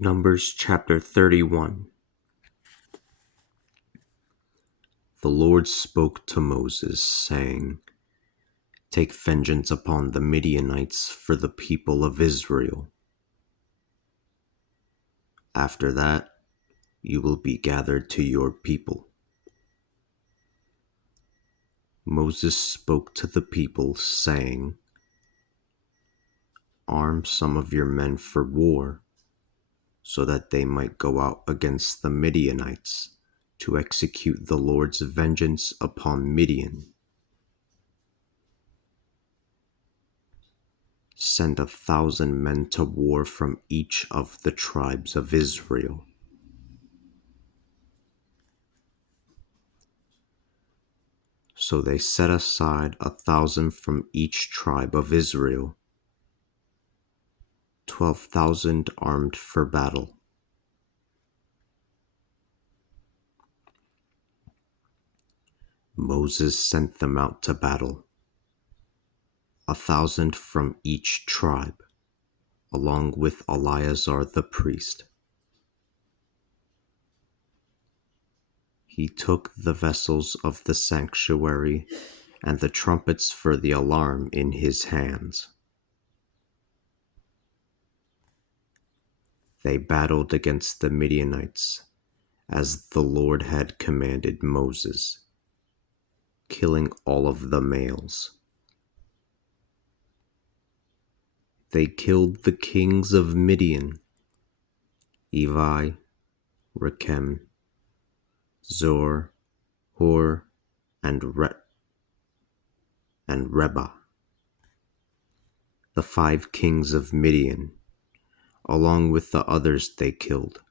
Numbers chapter 31. The Lord spoke to Moses, saying, "Take vengeance upon the Midianites for the people of Israel. After that, you will be gathered to your people." Moses spoke to the people, saying, "Arm some of your men for war, so that they might go out against the Midianites to execute the Lord's vengeance upon Midian. Send 1,000 men to war from each of the tribes of Israel." So they set aside 1,000 from each tribe of Israel, 12,000 armed for battle. Moses sent them out to battle, 1,000 from each tribe, along with Eleazar the priest. He took the vessels of the sanctuary and the trumpets for the alarm in his hands. They battled against the Midianites, as the Lord had commanded Moses, killing all of the males. They killed the kings of Midian, Evi, Rechem, Zor, Hor, and Reba, the 5 kings of Midian, along with the others they killed.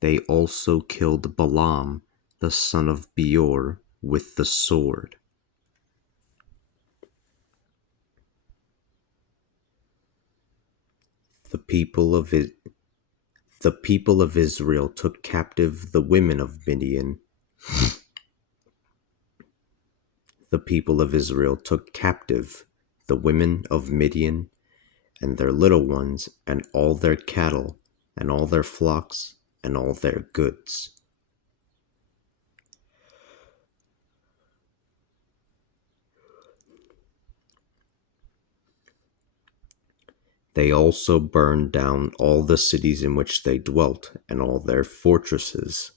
They also killed Balaam, the son of Beor, with the sword. The people of Israel took captive the women of Midian. The people of Israel took captive the women of Midian and their little ones, and all their cattle, and all their flocks, and all their goods. They also burned down all the cities in which they dwelt, and all their fortresses.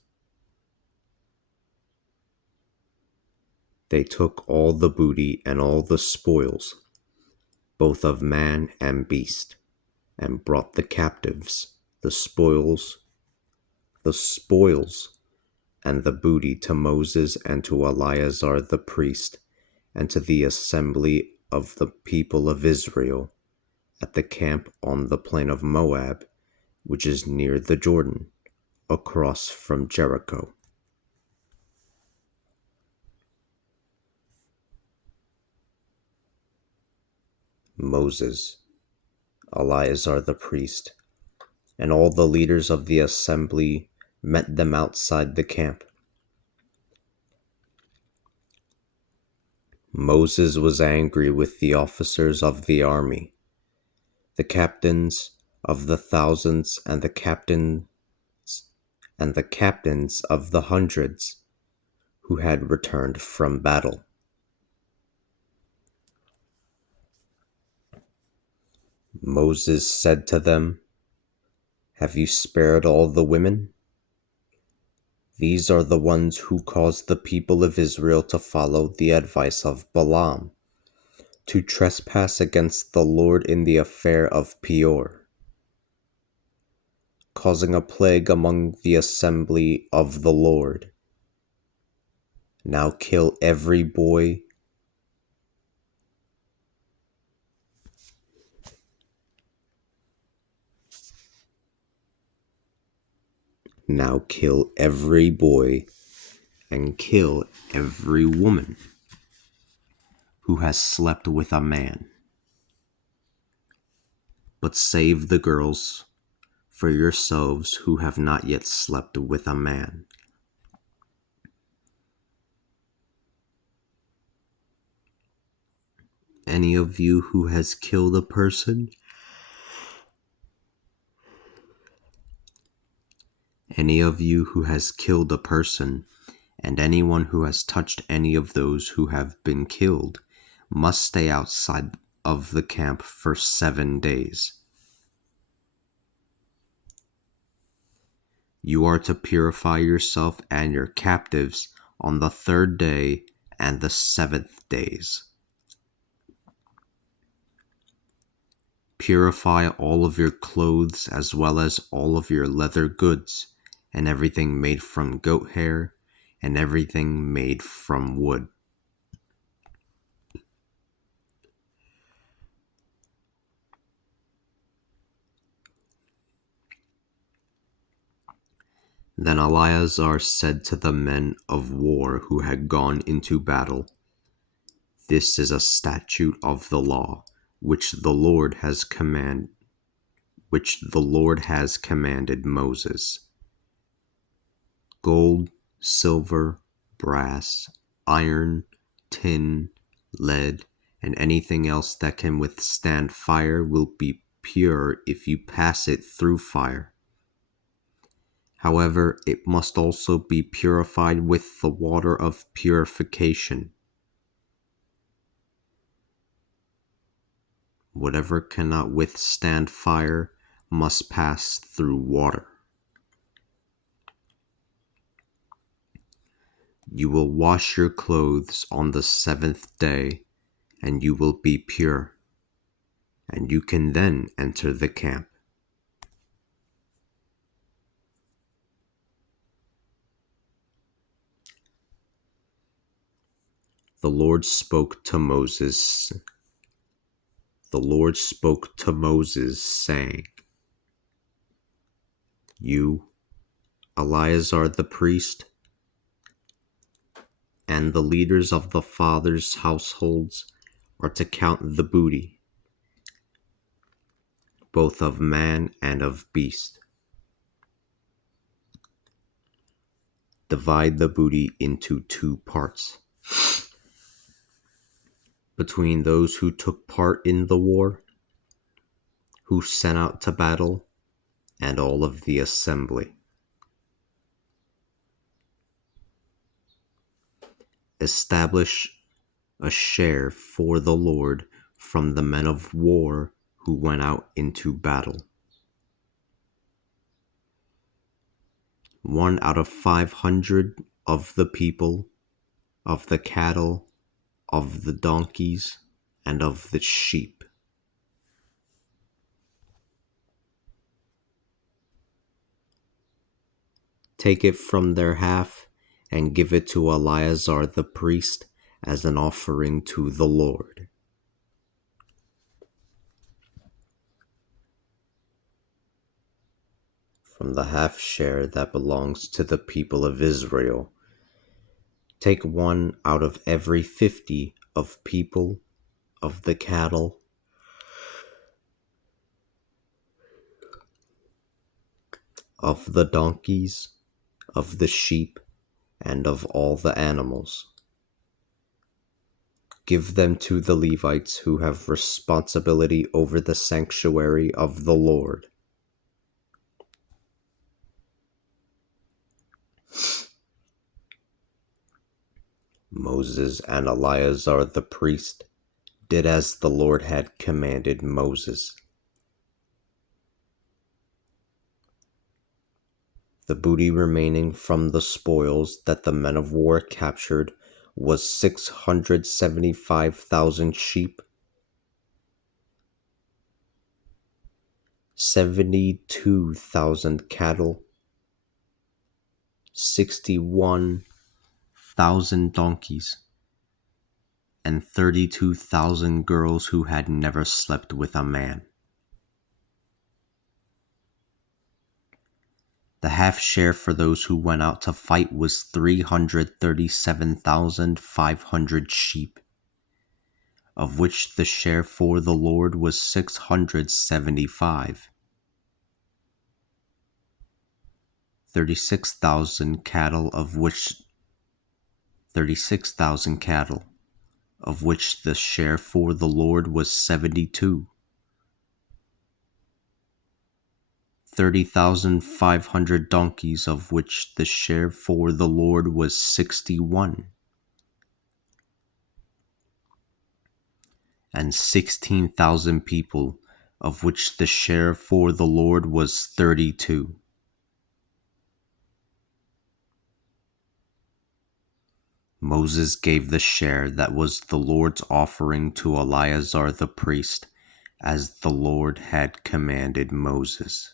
They took all the booty and all the spoils, both of man and beast, and brought the captives, the spoils, and the booty to Moses and to Eleazar the priest, and to the assembly of the people of Israel, at the camp on the plain of Moab, which is near the Jordan, across from Jericho. Moses, Eleazar the priest, and all the leaders of the assembly met them outside the camp. Moses was angry with the officers of the army, the captains of the thousands, and the captains of the hundreds who had returned from battle. Moses said to them, "Have you spared all the women? These are the ones who caused the people of Israel to follow the advice of Balaam, to trespass against the Lord in the affair of Peor, causing a plague among the assembly of the Lord. Now kill every boy and kill every woman who has slept with a man. But save the girls for yourselves who have not yet slept with a man." Any of you who has killed a person Any of you who has killed a person, and anyone who has touched any of those who have been killed, must stay outside of the camp for 7 days. You are to purify yourself and your captives on the 3rd day and the 7th days. Purify all of your clothes as well as all of your leather goods, and everything made from goat hair, and everything made from wood. Then Eleazar said to the men of war who had gone into battle, "This is a statute of the law, which the Lord has commanded Moses. Gold, silver, brass, iron, tin, lead, and anything else that can withstand fire will be pure if you pass it through fire. However, it must also be purified with the water of purification. Whatever cannot withstand fire must pass through water. You will wash your clothes on the 7th day, and you will be pure, and you can then enter the camp." The Lord spoke to Moses, saying, "You, Eleazar the priest, and the leaders of the fathers' households are to count the booty, both of man and of beast. Divide the booty into 2 parts. Between those who took part in the war, who sent out to battle, and all of the assembly. Establish a share for the Lord from the men of war who went out into battle. 1 out of 500 of the people, of the cattle, of the donkeys, and of the sheep." Take it from their half and give it to Eleazar the priest as an offering to the Lord. From the half share that belongs to the people of Israel, take 1 out of every 50 of people, of the cattle, of the donkeys, of the sheep, and of all the animals. Give them to the Levites who have responsibility over the sanctuary of the Lord. Moses and Eleazar the priest did as the Lord had commanded Moses. The booty remaining from the spoils that the men of war captured was 675,000 sheep, 72,000 cattle, 61,000 donkeys, and 32,000 girls who had never slept with a man. The half share for those who went out to fight was 337,500 sheep, of which the share for the Lord was 675. 36,000 cattle, of which the share for the Lord was 72. 30,500 donkeys, of which the share for the Lord was 61, and 16,000 people, of which the share for the Lord was 32. Moses gave the share that was the Lord's offering to Eleazar the priest, as the Lord had commanded Moses.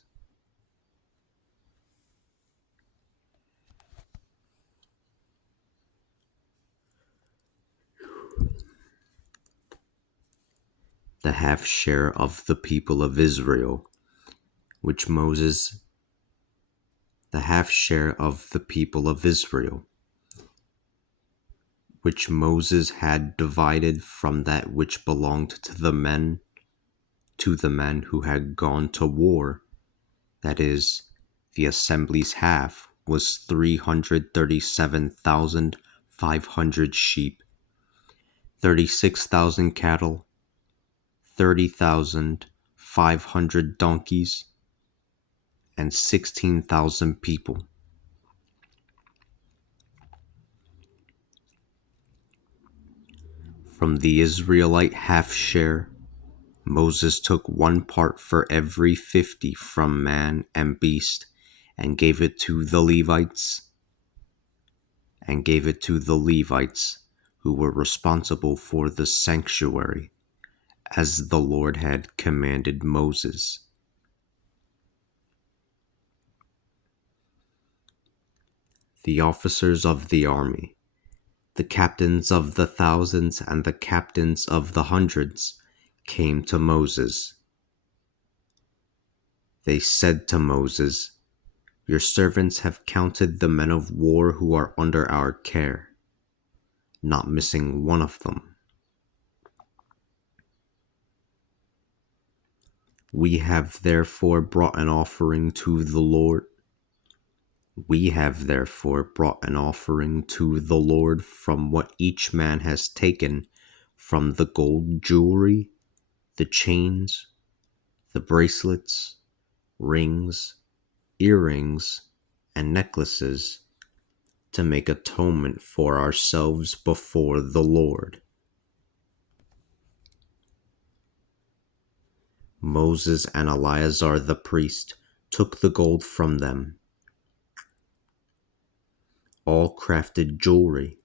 The half share of the people of Israel, which Moses had divided from that which belonged to the men who had gone to war, that is, the assembly's half, was 337,500 sheep, 36,000 cattle, 30,500 donkeys, and 16,000 people. From the Israelite half share, Moses took 1 part for every 50 from man and beast, and gave it to the Levites, who were responsible for the sanctuary, as the Lord had commanded Moses. The officers of the army, the captains of the thousands and the captains of the hundreds, came to Moses. They said to Moses, "Your servants have counted the men of war who are under our care, not missing one of them. We have therefore brought an offering to the Lord. From what each man has taken, from the gold jewelry, the chains, the bracelets, rings, earrings, and necklaces, to make atonement for ourselves before the Lord." Moses and Eleazar the priest took the gold from them, all crafted jewelry,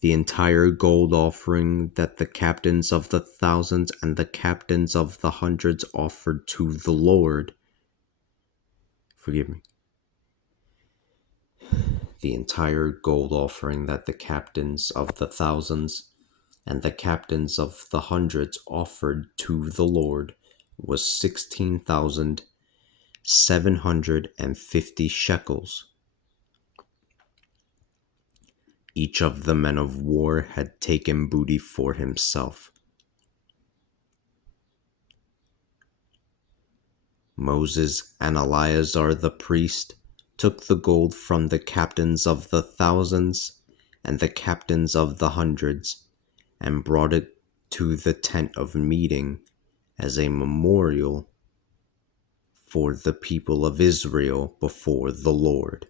the entire gold offering that the captains of the thousands and the captains of the hundreds offered to the Lord. The entire gold offering that the captains of the thousands and the captains of the hundreds offered to the Lord was 16,750 shekels. Each of the men of war had taken booty for himself. Moses and Eleazar the priest took the gold from the captains of the thousands and the captains of the hundreds, and brought it to the tent of meeting as a memorial for the people of Israel before the Lord.